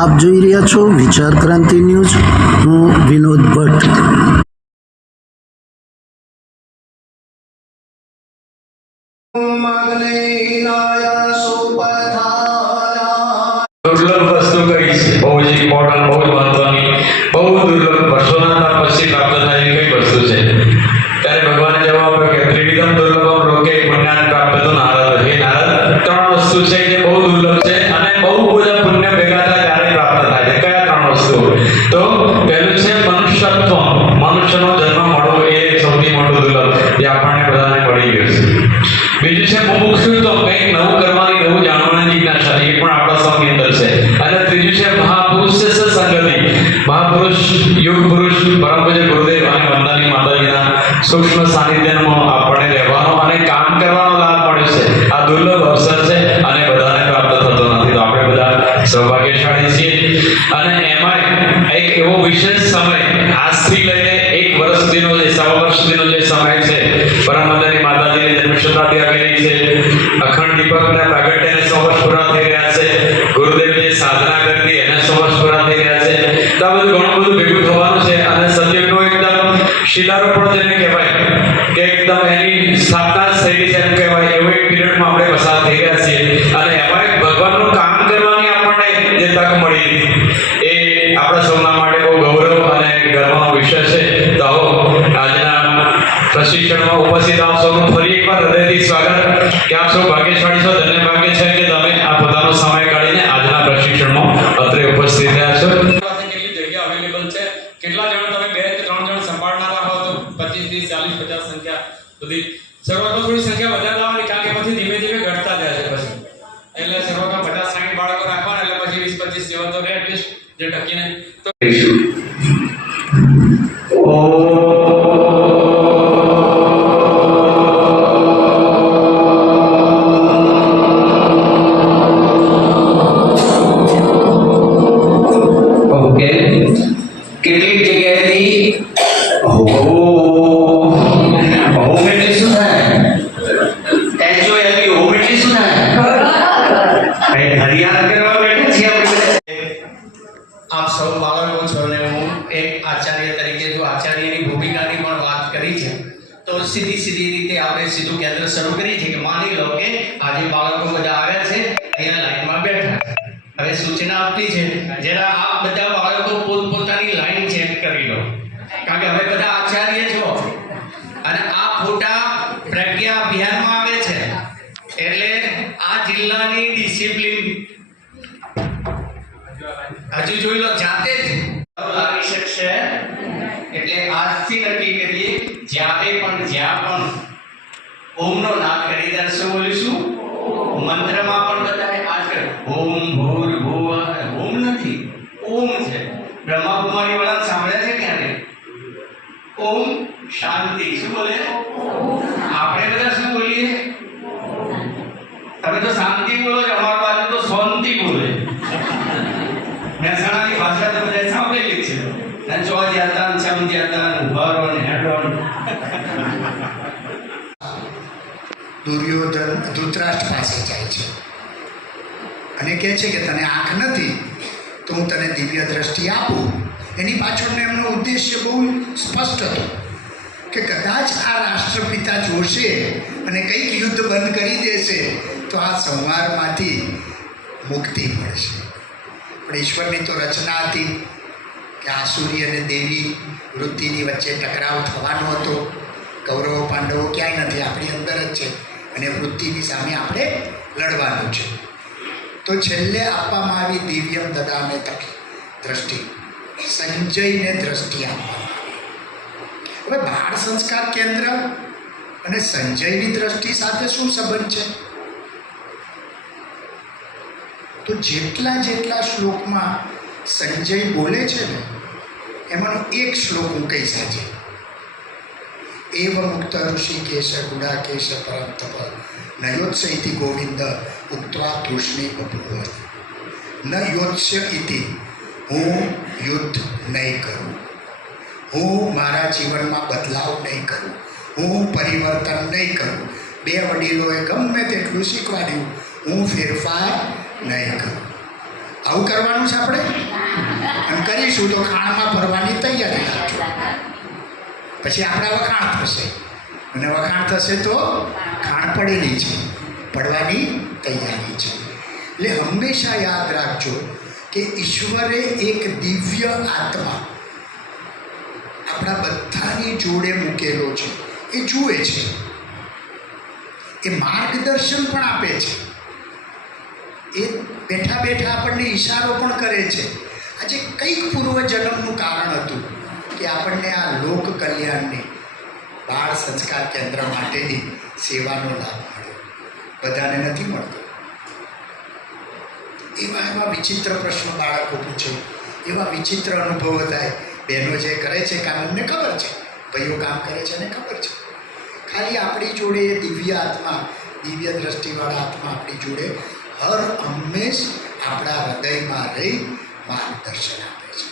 આપ જોઈ રહ્યા છો વિચાર ક્રાંતિ ન્યૂઝ. હું વિનોદ ભટ્ટ. दुर्लभ वस्तु कई છે બહુ જ ઇમ્પોર્ટન્ટ, બહુ જ મહત્વની, બહુ દુર્લભ વર્ષોના તાર પછી પ્રાપ્ત થાય એવી કઈ વસ્તુ છે? ત્યારે ભગવાને જવાબ આપ્યો કે ત્રિવિધમ દુર્લભમ લોકે પુણ્યાન પ્રાપ્યતો નારદ. હે નારદ, ત્રણ વસ્તુ છે જે બહુ દુર્લભ છે અને બહુ બધા પુણ્ય ભેગા થાય ત્યારે પ્રાપ્ત થાય છે. કયા ત્રણ વસ્તુ? તો પહેલું છે મનુષ્યત્વ. મનુષ્યનો જન્મ મળવો એ સૌથી મોટું દુર્લભ જે આપણને બધાને મળી ગયું છે. બીજું છે મુમુક્ષુત્વ, કંઈક નવું કરવાની, નવું જાણવાની જિજ્ઞાસા, એ પણ આપણા સૌની અંદર છે. અને ત્રીજું છે મહાપુરુષ સંગતિ. મહાપુરુષ, યુગ પુરુષ, પરમ પૂજ્ય ગુરુદેવ અને વંદનીય માતાજીના સૂક્ષ્મ સાનિધ્યમાં આપણે રહેવાનો અને કામ કરવાનો લાભ મળે છે. આ દુર્લભ અવસર છે અને બધાને પ્રાપ્ત થતો નથી. તો આપણે બધા સૌભાગ્યશાળી છીએ. અને એમાં એક એવો વિશેષ સમય, આજથી લઈને 1 વર્ષ સુધીનો જે 100 વર્ષ સુધીનો જે સમય છે, પરમ વંદનીય માતાજીની જન્મ શતાબ્દી આવી રહી છે. અખંડ દીપકના પ્રાગટ્યને 100 વર્ષ પૂરા થઈ રહ્યા છે. ગુરુદેવ જે સાધના કરી એને 100 વર્ષ પૂરા થઈ રહ્યા છે. તો આ બધું ઘણું બધું ભેગું થવાનું છે. અને સતયુગનો એકદમ શિલારોપણ જેને કહેવાય કે એકદમ એની સ્થાપના જ થઈ છે એમ કહેવાય, એવો એક પિરિયડમાં આપણે પસાર થઈ રહ્યા છીએ. અને એમાં ભગવાનનું કામ કરવાની આપણને જે તક મળી એ આપણા સૌના માટે બહુ ગૌરવ અને ગર્વનો વિષય છે. તો આવો આજના પ્રશિક્ષણમાં ઉપસ્થિત આપ સૌનું ફરી એકવાર હૃદયથી સ્વાગત કે આપ સૌ ભાગ્યશાળી છો, ધન્ય ભાગ્ય છે કે તમે આ પોતાનો સમય કાઢીને આજના પ્રશિક્ષણમાં અત્રે ઉપસ્થિત રહ્યા છો. કેટલી જગ્યા અવેલેબલ છે, કેટલા જણ તમે 2 કે 3 જણ સંભાળનારા હો તો 25, 30, 40, 50 સંખ્યા સુધી શરૂઆતમાં થોડી સંખ્યા વધારે લાવવાની, કારણ કે પછી ધીમે ધીમે ઘટતા જાય છે. પછી એટલે શરૂઆતમાં 50, 60 બાળકો રાખવાના, એટલે પછી 20, 25 જેવા તો રહે એટલીસ્ટ જે ટકીને તો કેટલીક જગ્યાએથી હોમ એટલે શું થાય? HOME હોમ એટલે શું થાય? હરિયાણા કરવા બેઠા છીએ આપણે. આપ સૌ બાળકો છો અને હું એક આચાર્ય તરીકે જો આચાર્યની ભૂમિકાની પણ વાત કરી છે તો સીધી રીતે આપણે સીધું કેન્દ્ર શરૂ કરીએ છીએ કે માની લો કે આજે બાળકો બધા આવ્યા છે, અહીંયા લાઈનમાં બેઠા. હવે સૂચના આપવી છે જરા આ બધા બાળકો પોતપોતાની લાઈન ચેક કરી લો, કારણ કે હવે બધા આચાર્ય છો અને આ ફોટા પ્રજ્ઞા અભિયાનમાં આવે છે એટલે આ જિલ્લાની ડિસિપ્લિન હજુ જોઈ લો, જાતે જ લાવી શકશે. એટલે આજથી નક્કી કરીએ જ્યારે પણ જ્યાં પણ ઓમનો નાદ કરી ત્યારે શું બોલીશું? મંત્રમાં પણ બધાએ આજકાલ ઓમ ભૂર ભુવ, ઓમ નથી, ઓમ છે. બ્રહ્માકુમારી વાળા સાંભળ્યા છે ક્યારે? ઓમ શાંતિ. શું બોલે? આપણે બધા શું બોલીએ? તમે તો શાંતિ બોલો છો, અમારા બાજુ તો શાંતિ બોલે. મહેસાણાની ભાષા તો બધા સાંભળેલી છે. અને ચો જ્યાતા ને ચમ જ્યાતા ને ઉભારો ને હેડો. દુર્યોધન ધૃતરાષ્ટ્ર પાસે જાય છે અને કહે છે કે તને આંખ નથી તો હું તને દિવ્ય દ્રષ્ટિ આપું. એની પાછળનો એમનો ઉદ્દેશ્ય બહુ સ્પષ્ટ હતો કે કદાચ આ રાષ્ટ્રપિતા જોશે અને કંઈક યુદ્ધ બંધ કરી દેશે તો આ સંહારમાંથી મુક્તિ મળશે. પણ ઈશ્વરની તો રચના હતી કે આસુરી અને દેવી વૃત્તિની વચ્ચે ટકરાવ થવાનો હતો. કૌરવો પાંડવો ક્યાંય નથી, આપણી અંદર જ છે અને વૃત્તિની સામે આપણે લડવાનું છે. તો છેલ્લે આપવામાં આવી દિવ્યમ દદાને દ્રષ્ટિ, સંજયને દ્રષ્ટિ આપવામાં આવી. હવે બાળ સંસ્કાર કેન્દ્ર અને સંજયની દ્રષ્ટિ સાથે શું સંબંધ છે? તો જેટલા શ્લોકમાં સંજય બોલે છે ને એમાંનો એક શ્લોક હું કહીશ આજે. એવ મુક્ત ઋષિકેશ ગુડાકેશ પરમ તપ નયોત્સ્ય ઇતિ ગોવિંદ ઉક્ત્વા તૃષ્ણી બભૂવ. ન યોત્સ્ય ઇતિ, હું યુદ્ધ નહીં કરું, હું મારા જીવનમાં બદલાવ નહીં કરું, હું પરિવર્તન નહીં કરું. 2 વડીલોએ ગમે તેટલું શીખવાડ્યું, હું ફેરફાર નહીં કરું. આવું કરવાનું છે આપણે, અને કરીશું તો ખાણમાં ભરવાની તૈયારી રાખજો. પછી આપણા વખાણ થશે, અને વખાણ થશે તો ખાણ પડેલી છે, પડવાની તૈયારી છે. એટલે હંમેશા યાદ રાખજો કે ઈશ્વરે એક દિવ્ય આત્મા આપણા બધાની જોડે મૂકેલો છે. એ જુએ છે, એ માર્ગદર્શન પણ આપે છે, એ બેઠા બેઠા આપણને ઈશારો પણ કરે છે. આજે કંઈક પૂર્વજન્મનું કારણ હતું કે આપણને આ લોક કલ્યાણની બાળ સંસ્કાર કેન્દ્ર માટેની સેવાનો લાભ મળ્યો. બધાને નથી મળતો. એવા એવા વિચિત્ર પ્રશ્નો બાળકો પૂછે, એવા વિચિત્ર અનુભવો થાય. બહેનો જે કરે છે કામ એમને ખબર છે, ભાઈઓ કામ કરે છે એને ખબર છે. ખાલી આપણી જોડે એ દિવ્ય આત્મા, દિવ્ય દ્રષ્ટિવાળા આત્મા આપણી જોડે હર હંમેશ આપણા હૃદયમાં રહી માર્ગદર્શન આપે છે.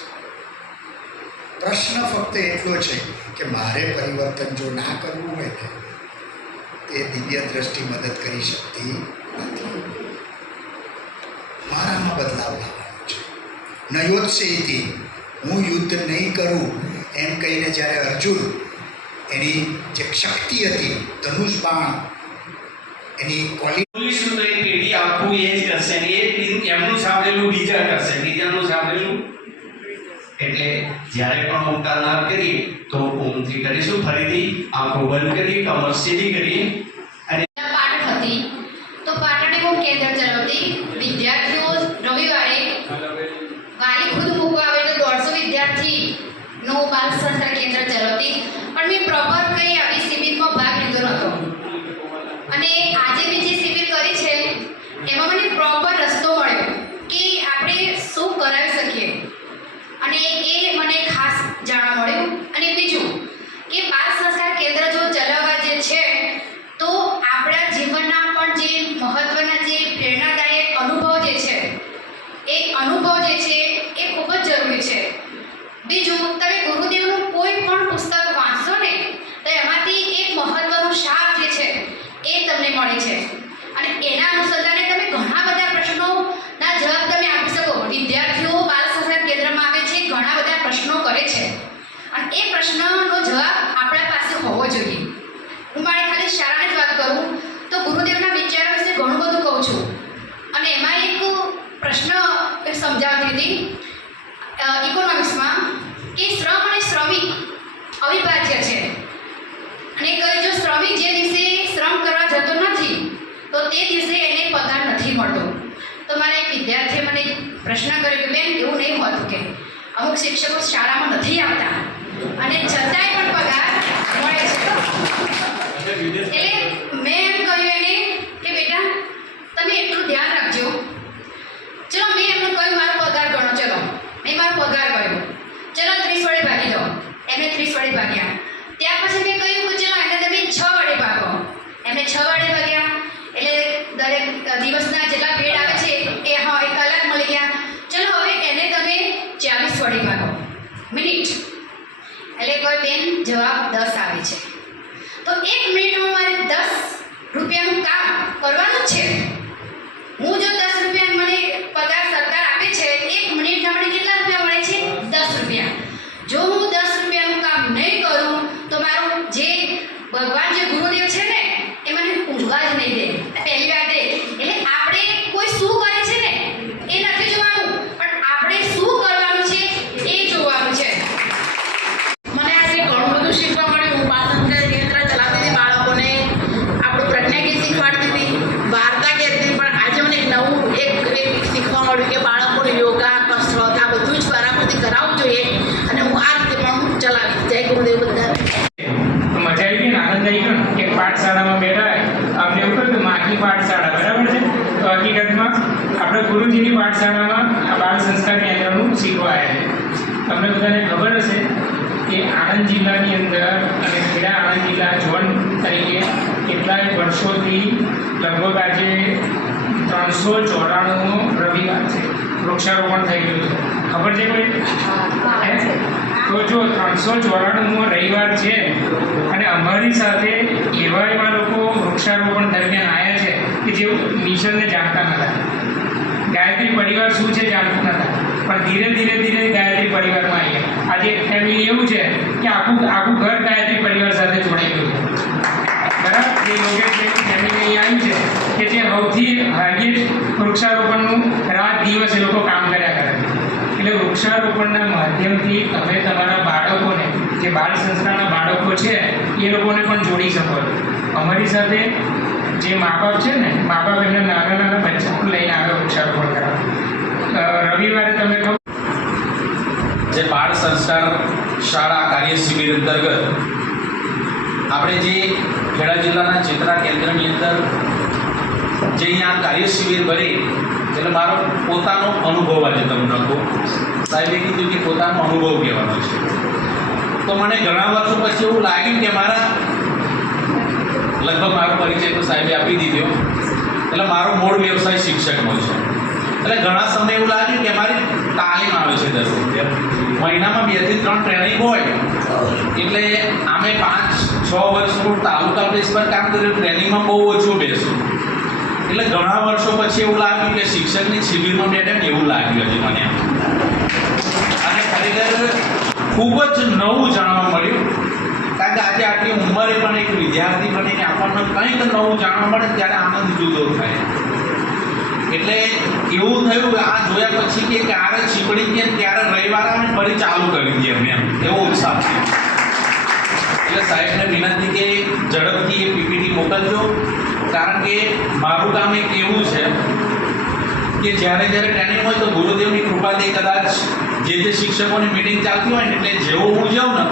પ્રશ્ન ફક્ત એટલો છે કે મારે પરિવર્તન જો ના કરવું હોય ને, તે દિવ્ય દ્રષ્ટિ મદદ કરી શકતી નથી. મારામાં બદલાવ લાવવાનો છે. નયોત્સેતી, હું યુદ્ધ નહીં કરું એમ કહીને જ્યારે અર્જુન એની જે શક્તિ હતી, ધનુષ બાણ, એની ક્વોલિટી, બોલીશું તો એ પેઢી આખું એ જ કરશે ને એ એમનું સાંભળેલું બીજા કરશે, બીજાનું સાંભળેલું. એટલે જ્યારે પણ ઓમકારનાદ કરીએ તો ઓમથી કરીશું. ફરીથી આંખો બંધ કરી, કમર સીધી કરી અને પાટણ હતી તો પાટણે હું કેન્દ્ર ચલાવતી. વિદ્યાર્થીઓ રવિવારે વાલી ખુદ મૂકવા આવે તો 150 વિદ્યાર્થીનો બાલ સંસ્કાર કેન્દ્ર ચલાવતી. પણ મેં પ્રોપર કઈ આવી શિબિરમાં ભાગ લીધો નહોતો, અને આજે મેં જે શિબિર કરી છે એમાં મને પ્રોપર રસ્તો મળ્યો કે આપણે શું કરાવી શકીએ, અને એ મને ખાસ જાણવા મળ્યું. અને બીજું કે બાલ સંસ્કાર કેન્દ્ર જો ચલાવવા જે છે તો આપણા જીવનના પણ જે મહત્વના જે પ્રેરણાદાયક અનુભવ જે છે એ અનુભવ જે છે એ ખૂબ જ જરૂરી છે. બીજું, તમે ગુરુદેવનું કોઈ પણ પુસ્તક વાંચશો ને તો એમાંથી એક મહત્વનું સાર જે છે એ તમને મળે છે, અને એના અનુસંધાને તમે ઘણા બધા પ્રશ્નોના જવાબ તમે આપી શકો. વિદ્યાર્થીઓ બાલ સંસ્કાર કેન્દ્રમાં આવે છે, ઘણા બધા પ્રશ્નો કરે છે, અને એ પ્રશ્નનો જવાબ આપણા પાસે હોવો જોઈએ. હું મારી ખાલી શાળાની જ વાત કરું તો ગુરુદેવના વિચારો વિશે ઘણું બધું કહું છું, અને એમાં એક પ્રશ્ન સમજાવતી હતી ઇકોનોમિક્સમાં કે શ્રમ અને શ્રમિક અવિભાજ્ય છે, અને કહે જો શ્રમિક જે દિવસે શ્રમ કરવા જતો નથી તો તે દિવસે એને પગાર નથી મળતો. તો મારા એક વિદ્યાર્થીએ મને પ્રશ્ન કર્યો કે બેન એવું નહીં હોતું કે અમુક શિક્ષકો શાળામાં નથી આવતા અને છતાંય પણ પગાર મળે છે. એટલે મેં એમ કહ્યું એને કે બેટા તમે એટલું ધ્યાન રાખજો. ચલો મેં એમનું કહ્યું મારો પગાર ગણો, ચલો મેં મારો પગાર ગયો, ચલો 30 વડે ભાગી દો. એમને 30 વડે ભાગ્યા. ત્યાર પછી મેં કહ્યું કે ચલો એને તમે 6 વડે ભાગો. એમને 6 વડે ભાગ્યા. એટલે દરેક દિવસના જેટલા પેડ આવે છે એ હા 1 કલાક મળી ગયા. ચલો હવે એને તમે 40 વડે ભાગો મિનિટ. એટલે કોઈ બેન જવાબ 10 આવે છે. તો 1 મિનિટમાં મારે 10 રૂપિયાનું કામ કરવાનું છે. હું જો 10 રૂપિયા મને પગાર સરકાર આપે છે, 1 મિનિટના મને કેટલા રૂપિયા મળે છે? 10 રૂપિયા. જો હું 10 રૂપિયાનું કામ નહીં કરું તો મારું જે ભગવાન જે ગુરુદેવ છે ને એ મને ઊંઘવા જ નહીં દે. પહેલી વાત એટલે આપણે કોઈ શું કરે છે ને એ નથી જોવાનું, પણ આપણે શું કરવાનું છે એ જોવાનું છે. મને આજે ઘણું બધું શીખવા મળ્યું. હું બાલ સંસ્કાર કેન્દ્ર ચલાવતી હતી, બાળકોને આપણું પ્રજ્ઞા ગીત શીખવાડતી હતી, વાર્તા કહેતી હતી. પણ આજે મને નવું એક શીખવા મળ્યું કે બાળકોને યોગા, કસરત આ બધું જ બરાબરથી કરાવવું જોઈએ, અને હું આ રીતે પણ હું ચલાવીશ. જય ગુરુદેવ બધાને. મજા આવી ગઈ ને, આનંદ આવી ગયો ને. એક પાઠશાળામાં બેઠા અમને એવું કહ્યું કે માની પાઠશાળા બરાબર છે, તો હકીકતમાં આપણે ગુરુજીની પાઠશાળામાં આ બાળ સંસ્કાર કેન્દ્રનું શીખવા આવ્યા છે. તમને બધાને ખબર હશે કે આણંદ જિલ્લાની અંદર અને ખેડા આણંદ જિલ્લા ઝોન તરીકે કેટલાય વર્ષોથી લગભગ આજે 394મો રવિવાર છે, વૃક્ષારોપણ થઈ ગયું છે. ખબર છે કોઈ? તો જો 394મો રવિવાર છે અને અમારી સાથે એવા લોકો વૃક્ષારોપણ દરમિયાન આવ્યા છે કે જેઓ મિશનને જાણતા નહોતા. ગાયત્રી ગાયત્રી પરિવાર શું છે જાણતા નહોતા, પણ ધીરે ધીરે ગાયત્રી પરિવારમાં આવ્યા. આજે એક ફેમિલી એવું છે કે આખું ઘર ગાયત્રી પરિવાર સાથે જોડાઈ ગયું છે. બરાબર, એ યોગેશ ફેમિલી અહીંયા આવી છે કે જે સૌથી હાઈએસ્ટ વૃક્ષારોપણનું રાત દિવસ એ લોકો કામ કર્યા કરે છે. એટલે વૃક્ષારોપણના માધ્યમથી તમે તમારા બાળકોને, જે બાળ સંસ્થાના બાળકો છે એ લોકોને પણ જોડી શકો છો. અમારી સાથે જે મા બાપ છે ને, મા બાપ એમના નાના બચ્ચાઓ લઈને આવે વૃક્ષારોપણ કરવા. રવિવારે તમે કહો જે બાળ સંસ્કાર શાળા કાર્ય શિબિર અંતર્ગત આપણે જે ખેડા જિલ્લાના ચેતરા કેન્દ્રની અંદર જે અહીંયા કાર્ય શિબિર ભરી, એટલે મારો પોતાનો અનુભવ આજે તમને કહું. સાહેબે કીધું કે પોતાનો અનુભવ કહેવાનો છે. તો મને ઘણા વર્ષો પછી એવું લાગ્યું કે લગભગ મારો પરિચય તો સાહેબે આપી દીધો. એટલે મારો મૂળ વ્યવસાય શિક્ષકનો છે. એટલે ઘણા સમય એવું લાગ્યું કે મારી તાલીમ આવે છે 10 રૂપિયા મહિનામાં 2 થી 3 ટ્રેનિંગ હોય. એટલે આમે 5-6 વર્ષનું તાલુકા બેઝ પર કામ કર્યું, ટ્રેનિંગમાં બહુ ઓછું બેસું. એટલે ઘણા વર્ષો પછી એવું લાગ્યું કે શિક્ષકની શિબિરમાં બેઠા ને એવું લાગ્યું હજી મને. અને ખરેખર ખૂબ જ નવું જાણવા મળ્યું. કારણ કે આજે આટલી ઉંમરે પણ એક વિદ્યાર્થી બનીને આપણને કંઈક નવું જાણવા મળે ત્યારે આનંદ જુદો થાય. એટલે એવું થયું કે આ જોયા પછી કે ક્યારે છીપડી દઈએ ત્યારે રવિવારે અમે ફરી ચાલુ કરી દઈએ અમે, એવો ઉત્સાહ છે. એટલે સાહેબને વિનંતી કે ઝડપથી એ પીપીટી મોકલજો. કારણ કે મારું કામ એક એવું છે કે જ્યારે ટ્રેનિંગ હોય તો ગુરુદેવની કૃપાથી કદાચ જે શિક્ષકોની મિટિંગ ચાલતી હોય ને, એટલે જેવો હું જાઉં ને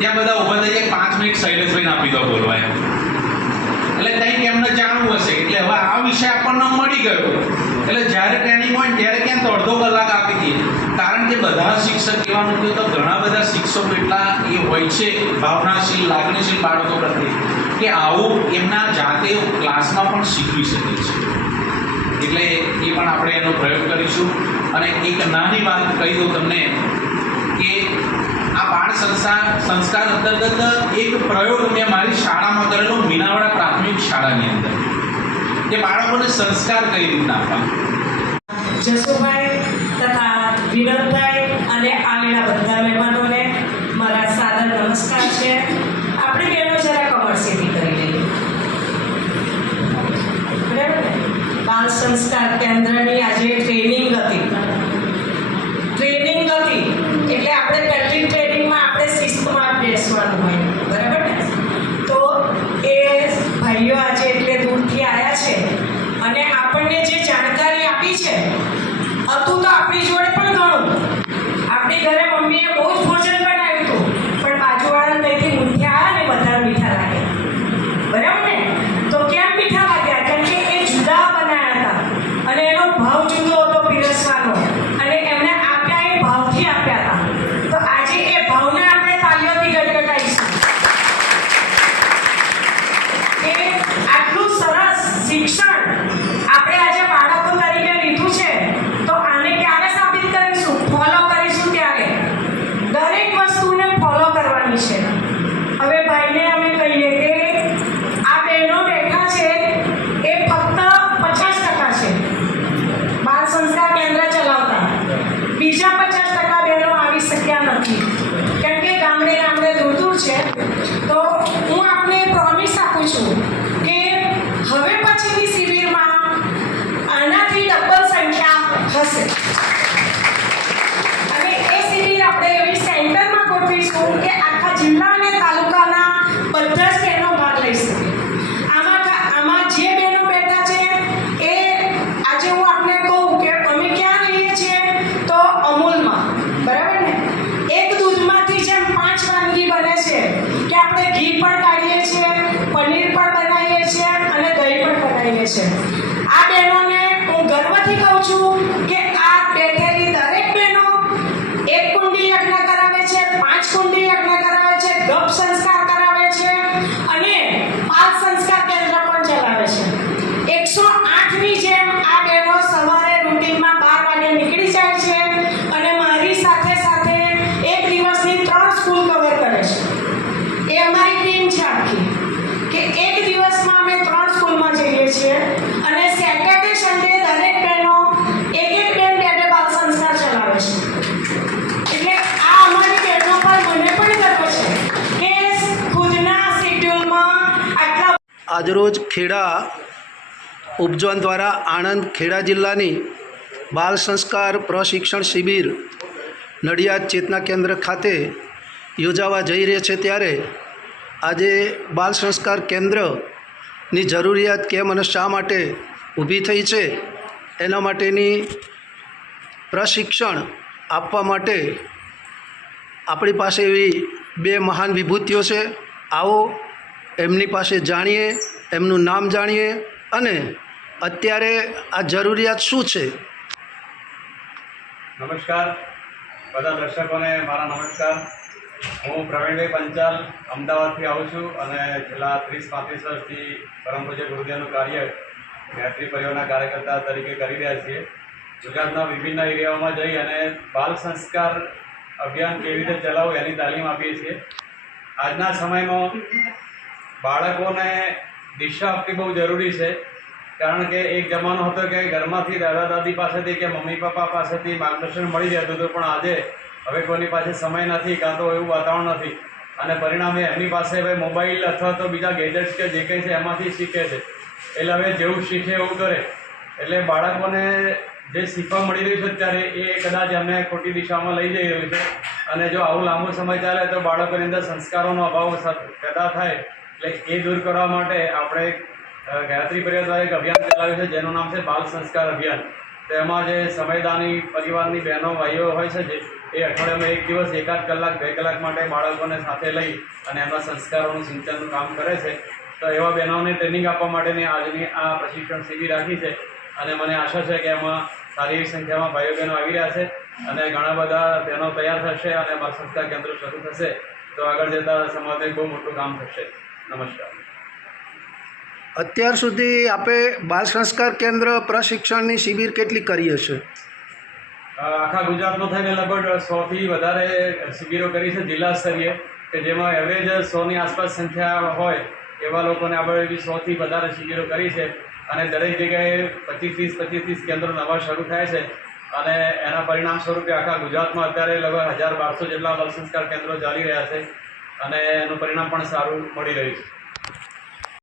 ત્યાં બધા ઊભા થઈ જાય, 5 મિનિટ શૈલેષભાઈને આપી દો બોલવા એમ. એટલે કંઈક એમને જાણવું હશે. એટલે હવે આ વિષય આપણને મળી ગયો. એટલે જ્યારે ટ્રેનિંગ હોય ને ત્યારે ક્યાં તો અડધો કલાક આપી દઈએ. કારણ કે બધા શિક્ષક કહેવાનું કહ્યું તો ઘણા બધા શિક્ષકો એટલા એ હોય છે ભાવનાશીલ, લાગણીશીલ બાળકો પ્રત્યે કે આવું એમના જાતે ક્લાસમાં પણ શીખવી શકે છે. એટલે એ પણ આપણે એનો પ્રયોગ કરીશું. અને એક નાની વાત કહી દઉં તમને કે આ બાળ સંસ્કાર અંતર્ગત એક પ્રયોગ મેં મારી શાળામાં કરેલો, મીનાવાડા પ્રાથમિક શાળાની અંદર, કે બાળકોને સંસ્કાર કઈ રીતના આપવા. જસુભાઈ તથા વિનોદભાઈ અને આવેલા બધા મહેમાનોને મારા સાદર નમસ્કાર છે. આપણે બેનો જરા કમર સીધી કરી લઈએ, બરાબર ને? બાળ સંસ્કાર કેન્દ્રની આજે ટ્રેનિંગ હતી. એટલે આપણે પહેલી ટ્રેનિંગમાં આપણે શિસ્તમાં બેસવાનું હોય, બરાબર ને? તો એ ભાઈઓ આજે એટલે દૂરથી આવ્યા છે અને આપણને જે જાણકારી આપી છે, હતું તો આપણી જોડે પણ ઘણું. આપણી ઘરે મમ્મીએ બહુ જ ભોજન બનાવ્યું હતું, પણ બાજુવાળા ત્યાંથી મૂઠિયા આવ્યા ને વધારે મીઠા લાગ્યા, બરાબર ને? તો કેમ મીઠા લાગ્યા? કારણ કે એ જુદા બનાવ્યા હતા અને એનો ભાવ જુદો હતો પીરસવાનો, અને એમને આપ્યા એ ભાવથી આપ્યા હતા. તો આજે એ ભાવને આપણે તાલીઓથી ગટગટાઈશું કે આટલું સરસ શિક્ષણ આપણે આજે બાળકો તરીકે લીધું છે. તો આને ક્યારે સાબિત કરીશું? ફોલો કરીશું ત્યારે. દરેક વસ્તુને ફોલો કરવાની છે. હવે ભાઈને અમે કહીએ કે આ બહેનો બેઠા છે એ ફક્ત 50% છે બાળ સંસ્કાર કેન્દ્ર ચલાવતા. બીજા 50% બહેનો આવી શક્યા નથી, કેમ કે ગામડે દૂર છે. તો હું આપને પ્રોમિસ આપું છું કે હવે પછીની શિબિરમાં આનાથી ડબલ સંખ્યા હશે. અને એ શિબિર આપણે એવી સેન્ટરમાં ગોઠવીશું કે આખા જિલ્લા અને તાલુકાના બધા જ બહેનો ભાગ લઈ શકે. આમાં જે બહેનો બેઠા છે એ આજે હું આપને કહું કે અમે ક્યાં રહીએ છીએ તો અમૂલમાં, બરાબર ને? એક દૂધમાંથી જેમ 5 વાનગી બને છે કે આપણે ઘી પણ કાઢીએ છીએ, પનીર પણ બનાવીએ છીએ અને દહીં પણ બનાવીએ છીએ. આ બહેનોને હું ગર્વથી કહું છું કે આ બેઠેલી દરેક બહેનો 1 કુંડી યજ્ઞ કરાવે છે, 5 કુંડી યજ્ઞ કરાવે છે, ગપ સંસ્કાર કરાવે છે અને બાળ સંસ્કાર કેન્દ્ર પણ ચલાવે છે. 108ની જેમ આ બહેનો સવારે રૂટીનમાં 12 વાગે નીકળી જાય છે અને મારી સાથે સાથે એક દિવસની 3 સ્કૂલ કવર કરે છે. એ અમારી ટીમ છે આખી, કે એક દિવસમાં અમે 3 સ્કૂલમાં જઈએ છીએ અને સેટરડે સન્ડે દરેક બહેનો આજરોજ ખેડા ઉપઝોન દ્વારા આણંદ ખેડા જિલ્લાની બાલ સંસ્કાર પ્રશિક્ષણ શિબિર નડિયાદ ચેતના કેન્દ્ર ખાતે યોજાવા જઈ રહી છે, ત્યારે આજે બાલ સંસ્કાર કેન્દ્રની જરૂરિયાત કેમ અને શા માટે ઊભી થઈ છે એના માટેની પ્રશિક્ષણ આપવા માટે આપણી પાસે એવી બે મહાન વિભૂતિઓ છે. આવો એમની પાસે જાણીએ, એમનું નામ જાણીએ અને અત્યારે આ જરૂરિયાત શું છે. નમસ્કાર બધા દર્શકોને મારા નમસ્કાર. હું પ્રવીણભાઈ પંચાલ અમદાવાદથી આવું છું અને છેલ્લા 30-35 વર્ષથી પરમ પૂજ્ય ગુરુદેવનું કાર્ય ગાયત્રી પરિવારના કાર્યકર્તા તરીકે કરી રહ્યા છીએ. ગુજરાતના વિભિન્ન એરિયાઓમાં જઈ અને બાલ સંસ્કાર અભિયાન કેવી રીતે ચલાવવું એની તાલીમ આપીએ છીએ. આજના સમયમાં બાળકોને દિશા આપવી બહુ જરૂરી છે, કારણ કે એક જમાનો હતો કે ઘરમાંથી દાદા દાદી પાસેથી કે મમ્મી પપ્પા પાસેથી માર્ગદર્શન મળી જતું હતું, પણ આજે હવે કોઈની પાસે સમય નથી, કાં તો એવું વાતાવરણ નથી, અને પરિણામે એમની પાસે હવે મોબાઈલ અથવા તો બીજા ગેજેટ્સ કે જે કંઈ છે એમાંથી શીખે છે. એટલે હવે જેવું શીખે એવું કરે. એટલે બાળકોને જે શીખવા મળી રહ્યું છે અત્યારે એ કદાચ એમને ખોટી દિશામાં લઈ જઈ રહ્યું છે, અને જો આવું લાંબો સમય ચાલે તો બાળકોની અંદર સંસ્કારોનો અભાવ પેદા થાય. એટલે એ દૂર કરવા માટે આપણે ગાયત્રી પરિવાર દ્વારા એક અભિયાન ચલાવ્યું છે જેનું નામ છે બાલ સંસ્કાર અભિયાન. તો એમાં જે સમયદાની પરિવારની બહેનો ભાઈઓ હોય છે જે એ અઠવાડિયામાં એક દિવસ 1 કલાક 2 કલાક માટે બાળકોને સાથે લઈ અને એમના સંસ્કારોનું સિંચનનું કામ કરે છે. તો એવા બહેનોને ટ્રેનિંગ આપવા માટેની આજની આ પ્રશિક્ષણ શિબિર રાખી છે, અને મને આશા છે કે એમાં સારી એવી સંખ્યામાં ભાઈઓ બહેનો આવી રહ્યા છે અને ઘણા બધા બહેનો તૈયાર થશે અને બાલ સંસ્કાર કેન્દ્ર શરૂ થશે તો આગળ જતાં સમાજને બહુ મોટું કામ થશે. નમસ્કાર. અત્યાર સુધી આપે બાલ સંસ્કાર કેન્દ્ર પ્રશિક્ષણની શિબિર કેટલી કરી હશે? આખા ગુજરાતમાં થઈને લગભગ 100થી વધારે શિબિરો કરી છે જિલ્લા સ્તરીય, કે જેમાં એવરેજ 100ની આસપાસ સંખ્યા હોય એવા લોકોને આપણે એવી 100થી વધારે શિબિરો કરી છે, અને દરેક જગ્યાએ 25-30 કેન્દ્રો નવા શરૂ થાય છે, અને એના પરિણામ સ્વરૂપે આખા ગુજરાતમાં અત્યારે લગભગ 1200 જેટલા બાલ સંસ્કાર કેન્દ્રો ચાલી રહ્યા છે, અને એનું પરિણામ પણ સારું મળી રહ્યું છે.